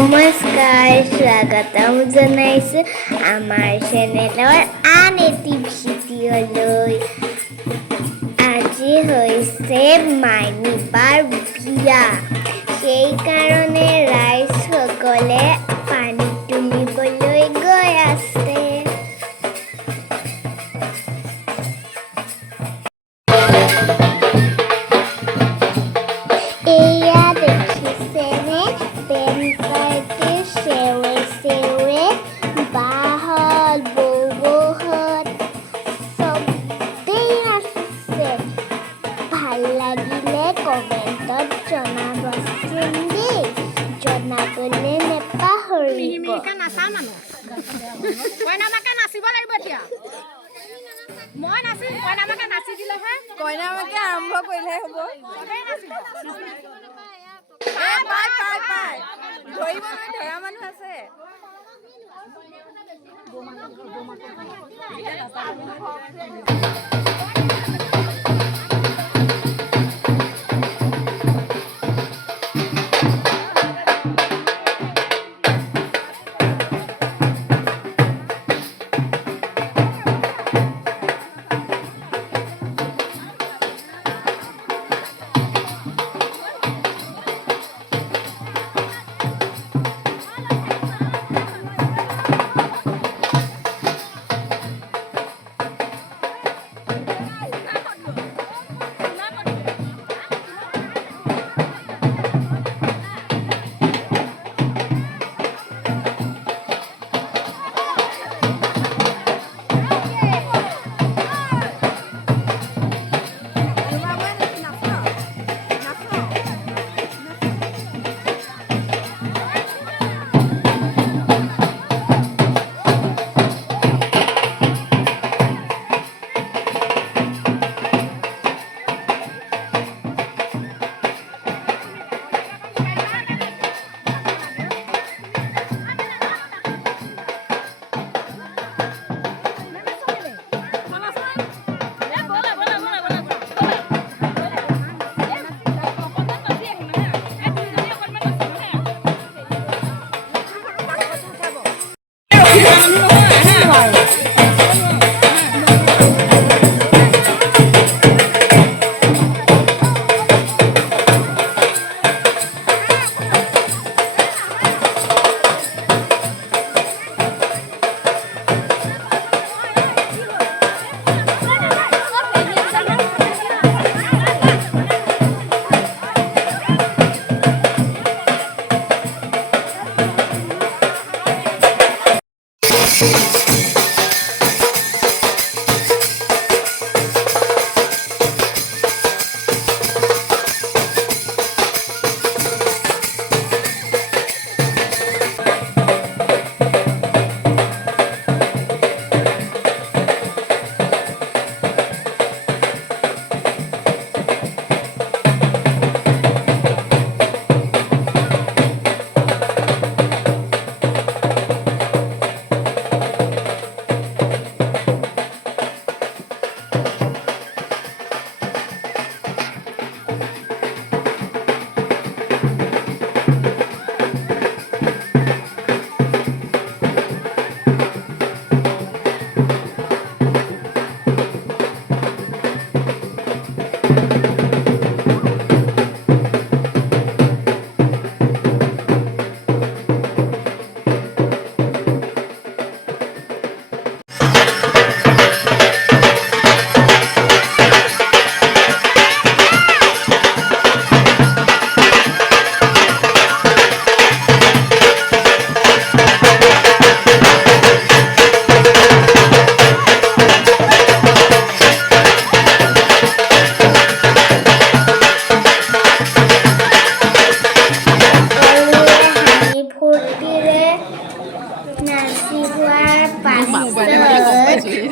নমস্কাৰ স্বাগতম জনাইছোঁ আমাৰ চেনেলৰ আন এটি ভিডিঅ'লৈ। আজি হৈছে মাইনীবাৰ বিয়া, সেইকাৰণে ৰাইজসকলে পানী তুলিবলৈ গৈ আছে। এয়া দেখিছেনে বেণ্ড পাৰ্টিৰ সেৱে সেৱে বাহঁত বৌহঁত চবেই আছে। ভাল লাগিলে কমেণ্টত জনাবচোন দেই, জনাবলৈ নেপাহৰিব। কইনামাকে আৰম্ভ কৰিলে হ'ব। ধৰা মানুহ আছে।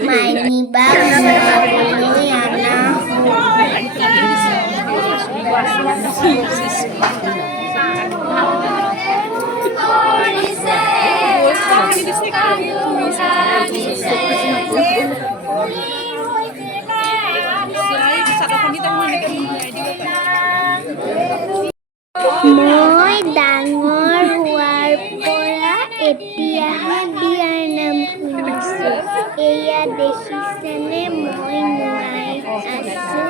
মাইনীবাক চাবলৈ অনা মই ডাঙৰ হোৱাৰ এতিয়াহে বিয়াৰ নাম শুনিছোঁ। এয়া দেখিছেনে মই নোৱাই আছোঁ।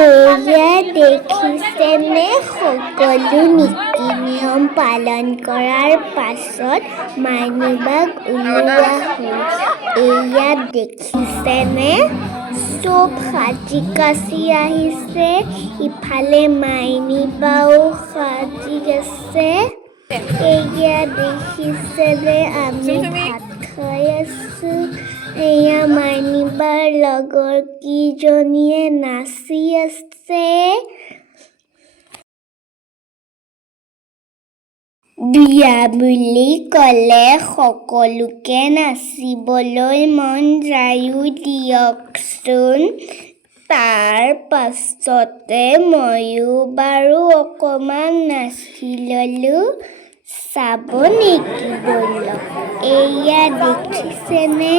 এয়া দেখিছেনে সকলো নীতি নিয়ম পালন কৰাৰ পাছত মাইনুবাক ওলোৱা হ'ল। এয়া দেখিছেনে চব সাজি কাচি আহিছে। ইফালে মাইনুবাও সাজি আছে। এয়া দেখিছেনে আমি ভাত খাই আছোঁ। এয়া মাইনুবাৰ লগৰ কিজনীয়ে নাচি আছে। বিয়া বুলি ক'লে সকলোকে নাচিবলৈ মন যায়ো দিয়কচোন। তাৰ পাছতে ময়ো বাৰু অকণমান নাচি ল'লোঁ। চাব নেকি ব'লক। এয়া দেখিছেনে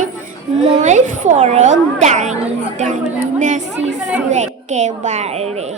মই ফৰক দাঙি দাঙি নাচিছোঁ একেবাৰে।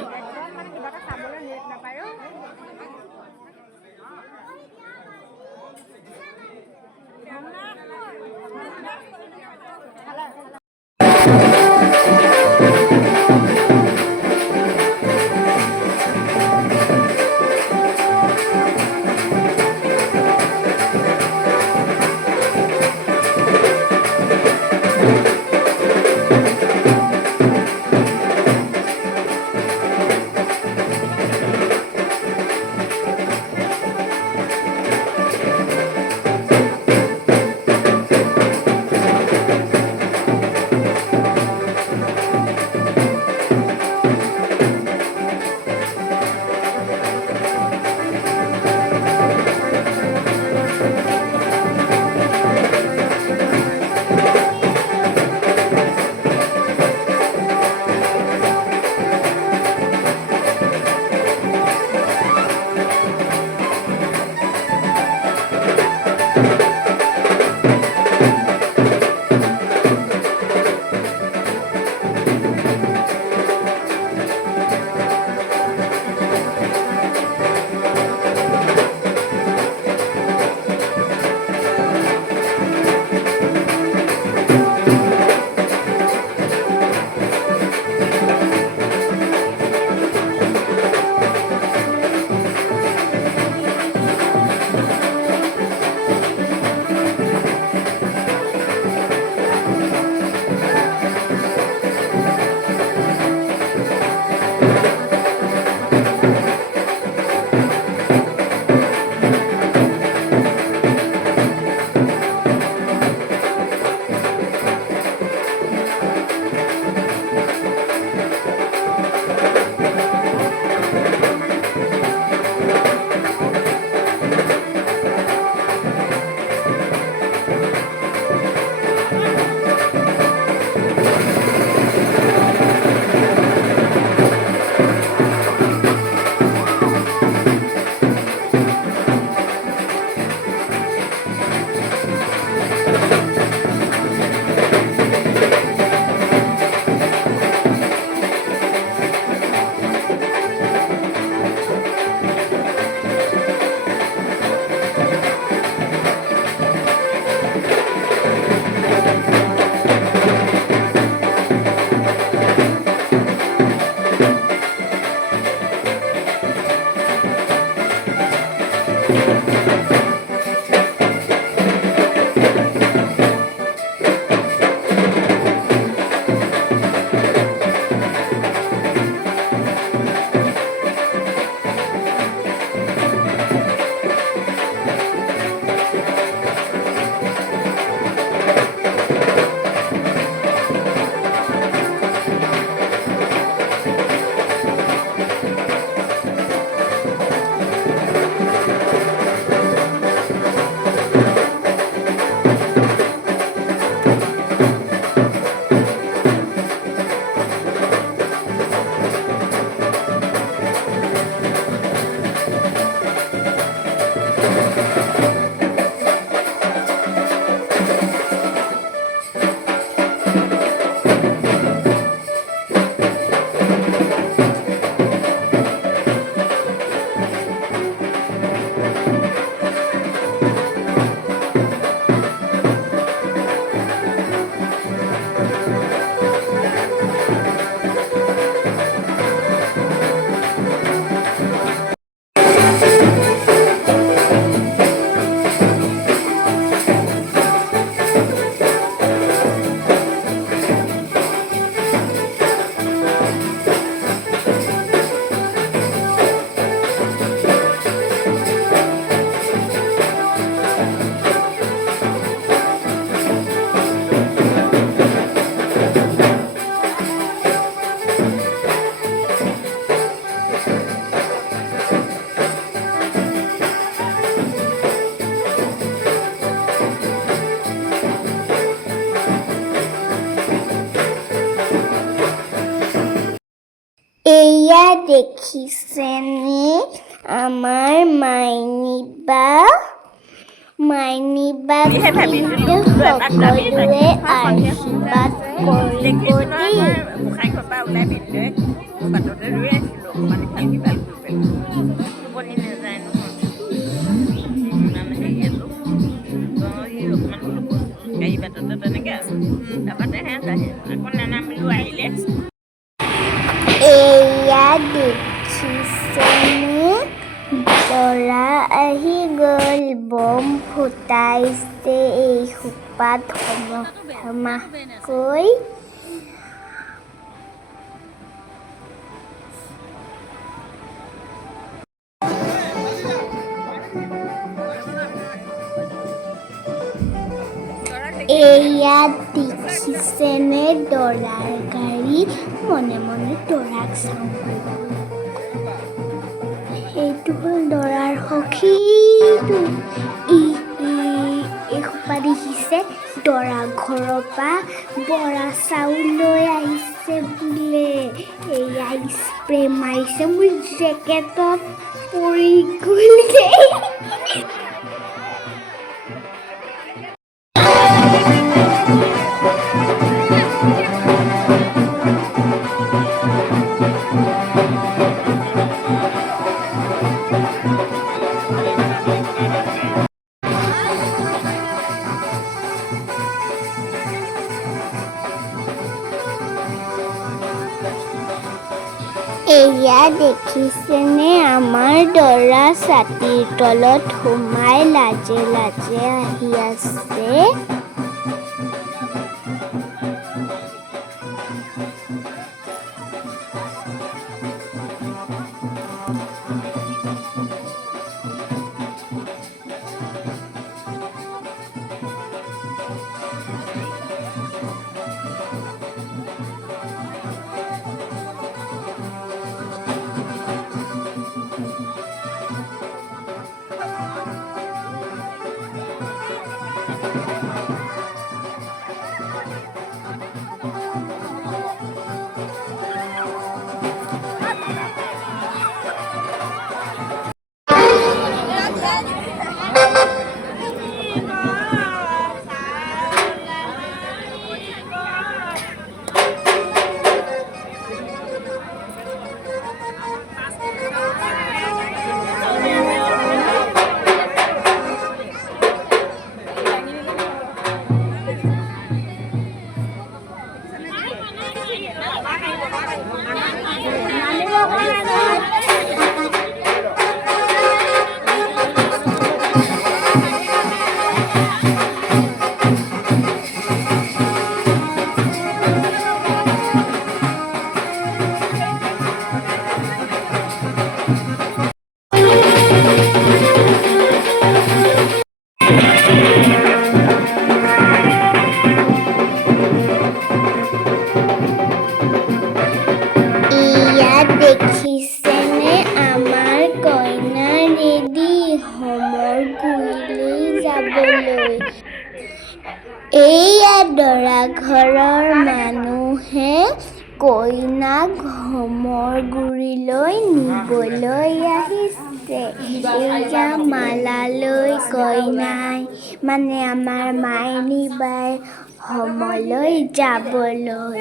দেখিছেনে আমাৰ মাইনিবাক কিন্তু সকলোৱে আশীৰ্বাদ কৰিব দেই। এয়া দেখিছেনে দৰা আহি গ'ল বম ফুটাইছে এই সোপাত ধমাকৈ। এয়া দেখিছেনে দৰাৰ গাড়ী মনে মনে দৰাক চাওঁ। এইটো হ'ল দৰাৰ সখীটো এসোপা দেখিছে দৰা ঘৰৰ পৰা বৰা চাউল লৈ আহিছে বোলে। এয়া স্প্ৰে মাৰিছে মোৰ জেকেটত পৰি গ'লগে। এয়া দেখিছেনে আমাৰ দৰা ছাতিৰ তলত সোমাই লাজে লাজে আহি আছে। দেখিছেনে আমাৰ কইনা ৰেডি হোমৰ গুৰিলৈ যাবলৈ। এইয়া দৰা ঘৰৰ মানুহে কইনাক হোমৰ গুৰিলৈ নিবলৈ আহিছে। এইয়া মালালৈ কইনাই মানে আমাৰ মাইনিবাই হোমলৈ যাবলৈ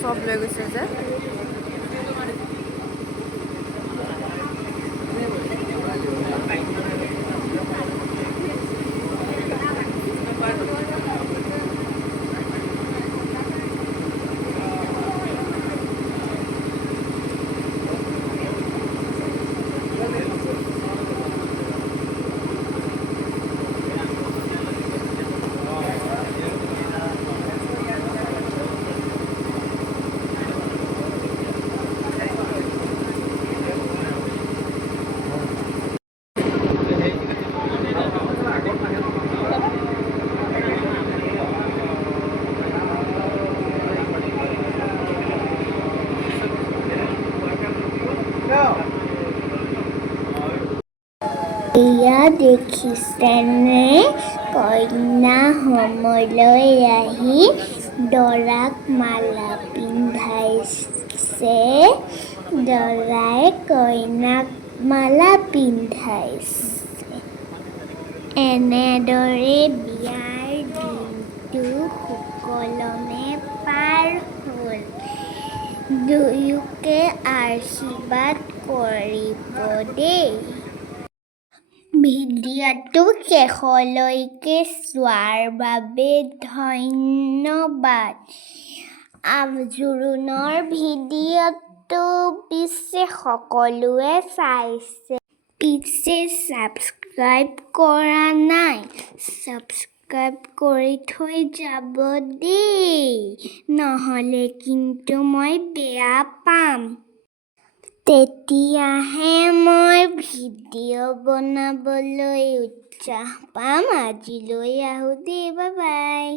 চব লৈ গৈছে যে এয়া দেখিছেনে কইনা সময়লৈ আহি দৰাক মালা পিন্ধাইছে দৰাই কইনাক মালা পিন্ধাইছে এনেদৰে বিয়াৰ দিনটো সুকলমে পাৰ হ'ল দুয়োকে আশীৰ্বাদ কৰিব দেই ভিডিঅ'টো শেষলৈকে চোৱাৰ বাবে ধন্যবাদ জোৰোণৰ ভিডিঅ'টো পিছে সকলোৱে চাইছে পিছে ছাবস্ক্ৰাইব কৰা নাই ছাবস্ক্ৰাইব কৰি থৈ যাব দেই নহ'লে কিন্তু মই বেয়া পাম তেতিয়াহে মই ভিডিঅ' বনাবলৈ উৎসাহ পাম আজিলৈ আহোঁ দেই বাই বাই